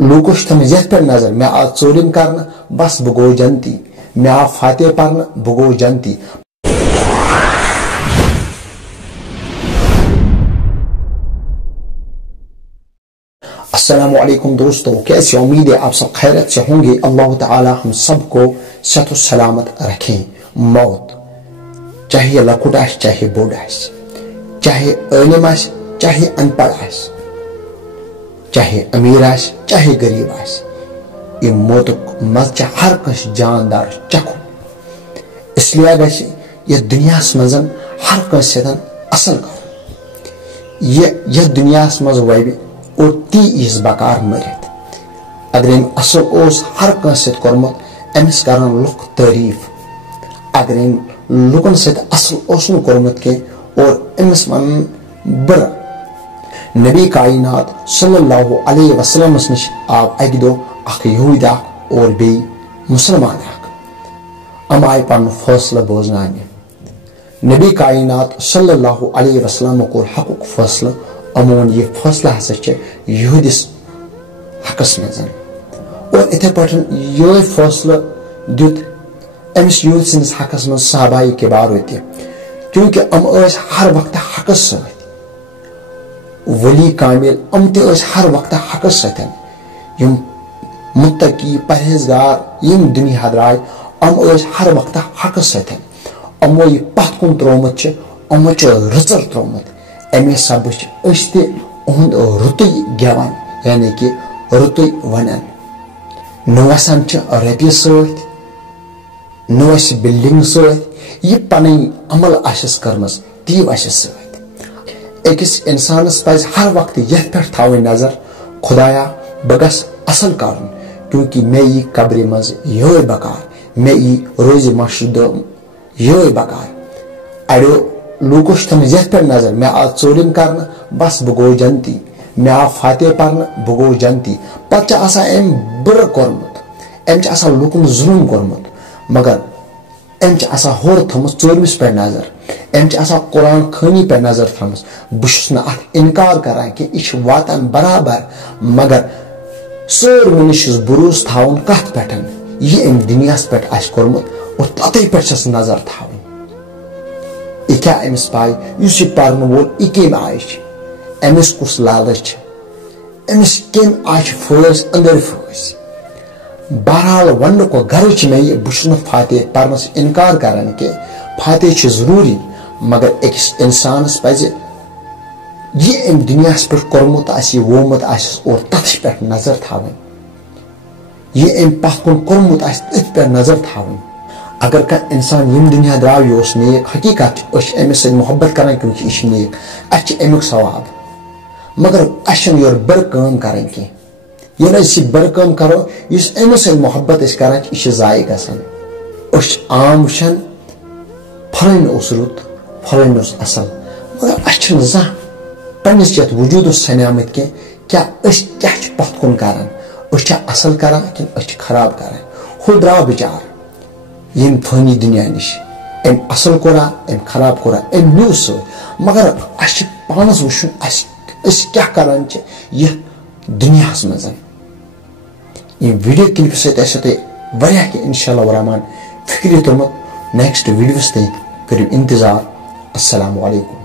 لوکو thumbs یتھ پہ نظر مے آو ژوٗرِم کرنہٕ بس بہٕ گوٚو جنتی مے آو فاتح پرنہٕ بہٕ گوٚو جنتی. السلام علیکم دوستو، کیسے امید ہے آپ سب خیرت سے ہوں گے. اللہ تعالی ہم سب کو صحت و سلامت رکھیں. موت چاہے لکٹ آس چاہے بوڑ آس، چاہے عالم آس چاہے ان پڑھ آس، چاہے امیر آس چاہے غریب آس، یہ موتک مزہ ہر کنس جاندار چکھو. اس لیے گژھِ یہ دنیا مزن ہر کنس سۭتۍ اصل کر. یہ دنیا مز وبہِ اور تی ایس بکار مرت. اگر ام اصل اوس ہر کنس سۭتۍ کورمت امس کرن لُکھ تعریف. اگر ام لُکن سۭتۍ اصل اوس نہٕ کورمت کینٛہہ اور امس ونن بُرٕ. نبی کائنات صلی اللہ علیہ وسلم نش آو اکہ دۄہ اکھ یہود اکھ اور بیٚیہِ مسلمان اکھ. ام آیہِ پنُن فٲصلہٕ بوزناونہِ. نبی کائنات صلی اللہ علیہ وسلم کوٚر حقُک فٲصلہٕ. امون یہ فٲصلہٕ ہسا چھِ یہودس حقس منٛز اور اِتھے پٲٹھۍ یِہوے فٲصلہٕ دیُت أمِس یہود سٕنٛدِس حقس منٛز صحابہ کِبارو تہِ، چوٗنٛکہِ یِم ٲسۍ ہر وقتہٕ حقس سۭتۍ. ولی کامل یِم تہِ ٲسۍ ہر وقتہٕ حقس سۭتۍ. یِم متقی پرہیزگار یِم دُنیا درٛاے یِم ٲسۍ ہر وقتہٕ حقس سۭتۍ. یِمو یہِ پتھ کُن تروومُت چھُ یِمو چھُ رٕژر تروومُت. امے سبہٕ چھِ أسۍ تہِ اُہُنٛد رُتُے گٮ۪وان یعنی کہِ رُتُے ونان. نہ وسان چھِ رۄپیہِ سۭتۍ نہ وسہِ بِلڈنگ سۭتۍ، یہِ پنٕنۍ عمل آسٮ۪س کٔرمٕژ تی وسہِ سۭتۍ. أکِس انسانس پزِ ہر وقتہٕ یتھ پٮ۪ٹھ تھاوٕنۍ نظر خدایا بہٕ گژھٕ اصل کرُن، کیونکہِ مےٚ یی قبرِ منٛز یِہوے بکار، مےٚ یی روزِ مشرِ یِہوے بکار. اڑیو لوکو تھمز یتھ پہ نظر مے آو ژوٗرِم کرنہٕ بس بہٕ گوٚو جنتی، مے آو فاتح پرنہٕ بہٕ گوٚو جنتی. پتہٕ چھِ آسان أمۍ بُرٕ کوٚرمُت، أمۍ چھِ آسان لُکن ظُلم کوٚرمُت، مگر أمۍ چھِ آسان ہورٕ تھٲومٕژ ژوٗرمِس پٮ۪ٹھ نظر. أمۍ چھِ آسان قرآن خٲنی پٮ۪ٹھ نظر تھٲومٕژ. بہٕ چھُس نہٕ اتھ انکار کران کہِ یہِ چھِ واتان برابر، مگر سٲرۍوٕنی چھُس بروسہٕ تھاوُن کتھ پٮ۪ٹھ یہِ أمۍ دُنیاہس پٮ۪ٹھ آسہِ کوٚرمُت اور تتے پٮ۪ٹھ چھس نظر تھاوٕنۍ. یہ کیا امس پاے یُس یہ پرن وول یہ کم آیہِ چھِ، امس کُس لالچ چھِ، امس کم آیہِ چھِ فٲص أنٛدٕرۍ فٲص. بہرحال وننُک غرض چھِ مےٚ یہِ بہٕ چھُس نہٕ فاتح پرنس انکار کران کینٛہہ، فاتح چھِ ضروٗری، مگر أکِس انسانس پزِ یہِ أمۍ دُنیاہس پٮ۪ٹھ کوٚرمُت آسہِ یہِ ووٚمُت آسٮ۪س اور تتھ پٮ۪ٹھ نظر تھاوٕنۍ. یہِ أمۍ پتھ کُن کوٚرمُت آسہِ تٔتھۍ پٮ۪ٹھ نظر تھاوٕنۍ. اگر کانٛہہ انسان یم دنیا درٛاو یہِ اوس نیک، حقیقت چھِ أسۍ چھِ أمِس سۭتۍ محبت کران کیونکہِ یہِ چھِ نیک، اَسہِ چھِ امیُک ثواب، مگر اَسہِ چھنہٕ یورٕ بٔرٕ کٲم کرٕنۍ کینٛہہ. ییٚلہِ أسۍ یہِ بٔرٕ کٲم کرو یُس أمِس سۭتۍ محبت أسۍ کران چھِ یہِ چھِ ضایع گژھان. أسۍ چھِ عام وٕچھان فلٲنۍ اوس رُت فلٲنۍ اوس اصل، مگر اَسہِ چھِنہٕ زانٛہہ پننِس یتھ وجوٗدس سنیمٕتۍ کینٛہہ کیٛاہ أسۍ کیٛاہ چھِ پتھ کُن کران، أسۍ چھا اصل کران کِنہٕ أسۍ چھِ خراب کران. ہُہ درٛاو بِچار ییٚمۍ فٲنی دُنیا نِش، أمۍ اصل کوٚرا أمۍ خراب کوٚرا أمۍ نیوٗ سۭتۍ، مگر اَسہِ چھِ پانس وٕچھُن أسۍ کیٛاہ کران چھِ یتھ دُنیاہس منٛز. ییٚمہِ ویڈیو کلپہِ سۭتۍ آسیو تۄہہِ واریاہ کینٛہہ انشاء اللہ الرحمان فکرِ توٚرمُت. نیکسٹ ویڈیوس تانۍ کٔرِو انتظار. السلام علیکم.